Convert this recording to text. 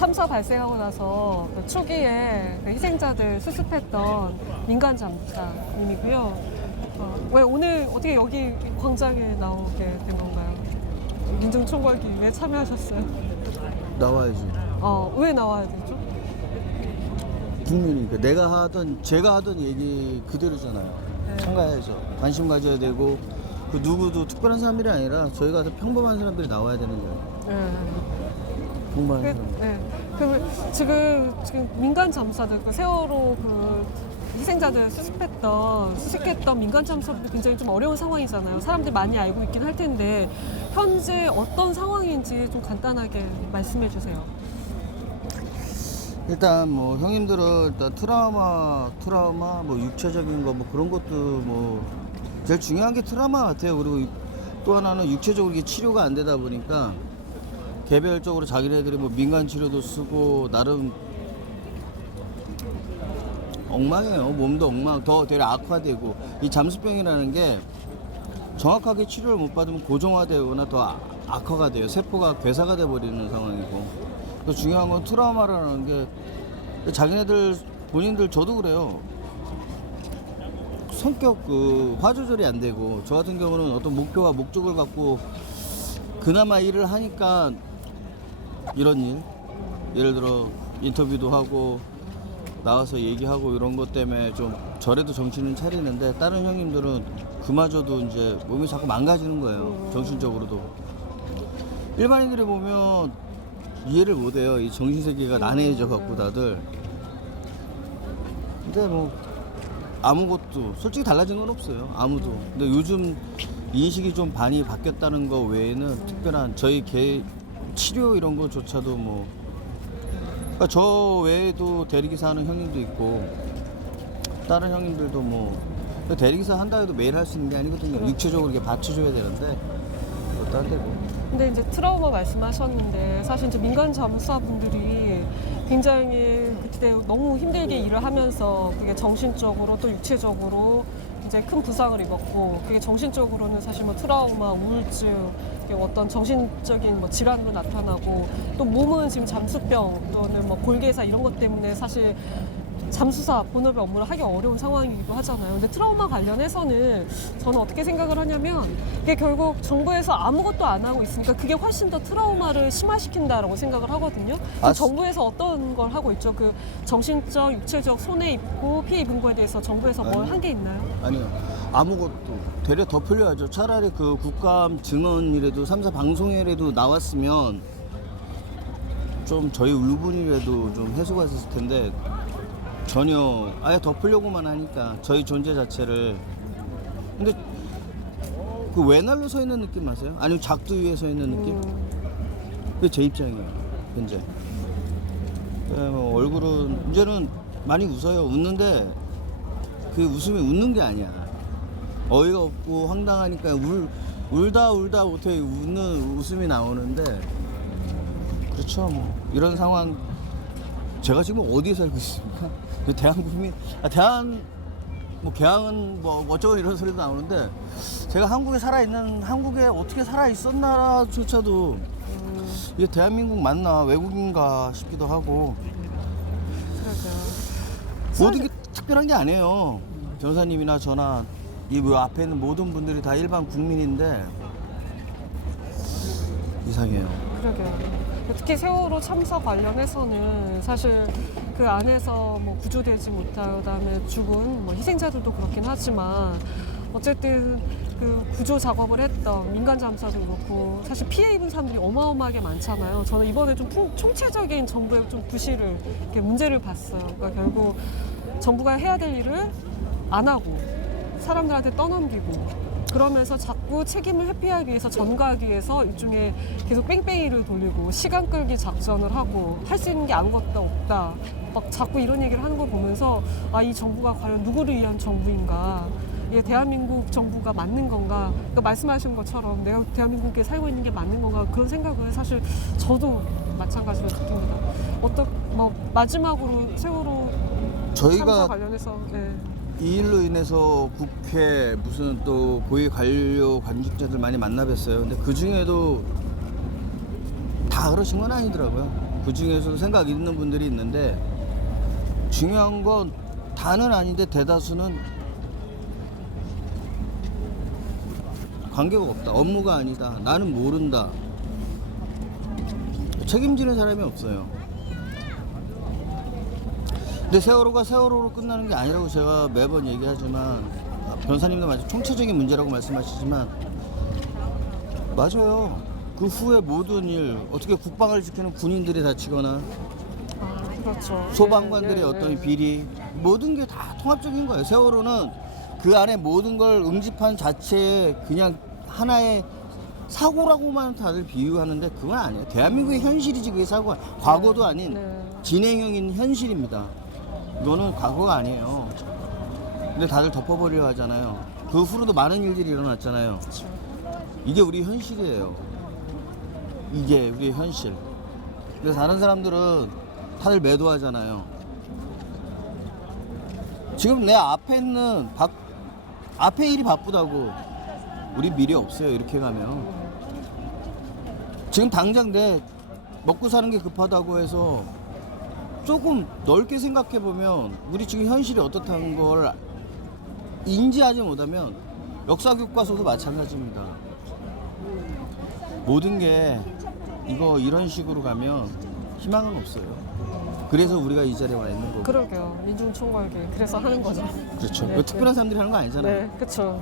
참사 발생하고 나서 그 초기에 그 희생자들 수습했던 민간 잠수사님이고요. 왜 오늘 어떻게 여기 광장에 나오게 된 건가요? 민중총궐기에 참여하셨어요? 나와야지. 왜 나와야 되죠? 국민이니까 제가 하던 얘기 그대로잖아요. 네. 참가해야죠. 관심 가져야 되고 그 누구도 특별한 사람들이 아니라 저희 같은 평범한 사람들이 나와야 되는 거예요. 네. 평범한 사람. 네. 그 지금 민간 잠수사들 그 세월호 그 희생자들 수색했던 민간 잠수사들도 굉장히 좀 어려운 상황이잖아요. 사람들이 많이 알고 있긴 할 텐데 현재 어떤 상황인지 좀 간단하게 말씀해 주세요. 일단 뭐 형님들은 일단 트라우마 뭐 육체적인 거 뭐 그런 것도 뭐 제일 중요한 게 트라우마 같아요. 그리고 또 하나는 육체적으로 이게 치료가 안 되다 보니까 개별적으로 자기네들이 뭐 민간 치료도 쓰고 나름 엉망이에요. 몸도 엉망, 더 되려 악화되고 이 잠수병이라는 게 정확하게 치료를 못 받으면 고정화되거나 더 악화가 돼요. 세포가 괴사가 돼 버리는 상황이고. 또 중요한 건 트라우마라는 게 자기네들 본인들 저도 그래요. 성격 그 화 조절이 안 되고 저 같은 경우는 어떤 목표와 목적을 갖고 그나마 일을 하니까 이런 일 예를 들어 인터뷰도 하고 나와서 얘기하고 이런 것 때문에 좀 저래도 정신은 차리는데 다른 형님들은 그마저도 이제 몸이 자꾸 망가지는 거예요. 정신적으로도. 일반인들이 보면 이해를 못해요. 이 정신세계가 난해해져 갖고 다들. 근데 뭐 아무것도 솔직히 달라진 건 없어요. 아무도. 근데 요즘 인식이 좀 많이 바뀌었다는 거 외에는 특별한 저희 치료 이런 거조차도 뭐 그러니까 저 외에도 대리기사 하는 형님도 있고 다른 형님들도 뭐 대리기사 한다 해도 매일 할 수 있는 게 아니거든요. 육체적으로 이렇게 받쳐줘야 되는데 그것도 안 되고. 근데 이제 트라우마 말씀하셨는데 사실 이제 민간 잠수사분들이 굉장히 그때 너무 힘들게 일을 하면서 그게 정신적으로 또 육체적으로 이제 큰 부상을 입었고 그게 정신적으로는 사실 뭐 트라우마, 우울증, 어떤 정신적인 뭐 질환도 나타나고 또 몸은 지금 잠수병 또는 뭐 골개사 이런 것 때문에 사실 잠수사 본업의 업무를 하기 어려운 상황이기도 하잖아요. 근데 트라우마 관련해서는 저는 어떻게 생각을 하냐면 이게 결국 정부에서 아무것도 안 하고 있으니까 그게 훨씬 더 트라우마를 심화시킨다라고 생각을 하거든요. 그럼 정부에서 어떤 걸 하고 있죠? 그 정신적, 육체적 손해 입고 피해 입은 거에 대해서 정부에서 뭘 한 게 있나요? 아니요. 아무것도 되려 더 풀려야죠. 차라리 그 국감 증언이라도 3사 방송이라도 나왔으면 좀 저희 울분이라도 좀 해소가 있었을 텐데 전혀 아예 덮으려고만 하니까 저희 존재 자체를. 근데 그 외날로 서 있는 느낌 아세요? 아니면 작두 위에 서 있는 느낌? 그게 제 입장이에요 현재. 뭐 얼굴은 이제는 많이 웃어요. 웃는데 그 웃음이 웃는 게 아니야. 어이가 없고 황당하니까 울다 못해 웃는 웃음이 나오는데 그렇죠. 뭐 이런 상황 제가 지금 어디에 살고 있습니까? 대한국민, 뭐 개항은 뭐 어쩌고 이런 소리도 나오는데 제가 한국에 어떻게 살아 있었나조차도 이게 대한민국 맞나 외국인가 싶기도 하고. 모든 게 특별한 게 아니에요. 변호사님이나 저나 이 앞에 있는 모든 분들이 다 일반 국민인데 이상해요. 그러게요. 특히 세월호 참사 관련해서는 사실 그 안에서 뭐 구조되지 못하고 그다음에 죽은 뭐 희생자들도 그렇긴 하지만 어쨌든 그 구조 작업을 했던 민간 잠수사도 그렇고 사실 피해 입은 사람들이 어마어마하게 많잖아요. 저는 이번에 좀 총체적인 정부의 좀 부실을 이렇게 문제를 봤어요. 그러니까 결국 정부가 해야 될 일을 안 하고 사람들한테 떠넘기고 그러면서 자꾸 책임을 회피하기 위해서 전가하기 위해서 일종의 계속 뺑뺑이를 돌리고 시간 끌기 작전을 하고 할 수 있는 게 아무것도 없다. 막 자꾸 이런 얘기를 하는 걸 보면서 아, 이 정부가 과연 누구를 위한 정부인가? 이게 대한민국 정부가 맞는 건가? 그러니까 말씀하신 것처럼 내가 대한민국에 살고 있는 게 맞는 건가? 그런 생각을 사실 저도 마찬가지로 느낍니다. 뭐 마지막으로 세월호 참사 관련해서 이 일로 인해서 국회 무슨 또 고위 관료 관직자들 많이 만나 뵀어요. 근데 그 중에도 다 그러신 건 아니더라고요. 그 중에서도 생각 있는 분들이 있는데 중요한 건 다는 아닌데 대다수는 관계가 없다. 업무가 아니다. 나는 모른다. 책임지는 사람이 없어요. 근데 세월호가 세월호로 끝나는 게 아니라고 제가 매번 얘기하지만 변호사님도 마찬가지 총체적인 문제라고 말씀하시지만 맞아요. 그 후에 모든 일 어떻게 국방을 지키는 군인들이 다치거나 그렇죠. 소방관들의 네, 어떤 네. 비리 모든 게 다 통합적인 거예요. 세월호는 그 안에 모든 걸 응집한 자체에 그냥 하나의 사고라고만 다들 비유하는데 그건 아니에요. 대한민국의 현실이지 그게 사고가 과거도 아닌 네. 진행형인 현실입니다. 이거는 과거가 아니에요. 근데 다들 덮어버리려 하잖아요. 그 후로도 많은 일들이 일어났잖아요. 이게 우리 현실이에요. 이게 우리의 현실. 근데 다른 사람들은 다들 매도하잖아요. 지금 내 앞에 있는 앞에 일이 바쁘다고 우리 미래 없어요. 이렇게 가면 지금 당장 내 먹고 사는 게 급하다고 해서 조금 넓게 생각해 보면 우리 지금 현실이 어떻다는 걸 인지하지 못하면 역사 교과서도 마찬가지입니다. 모든 게 이런 식으로 가면 희망은 없어요. 그래서 우리가 이 자리에 와 있는 거고. 그러게요. 민중총괄계 그래서 하는 거죠. 그렇죠. 네, 이거 특별한 사람들이 하는 거 아니잖아요. 네, 그렇죠.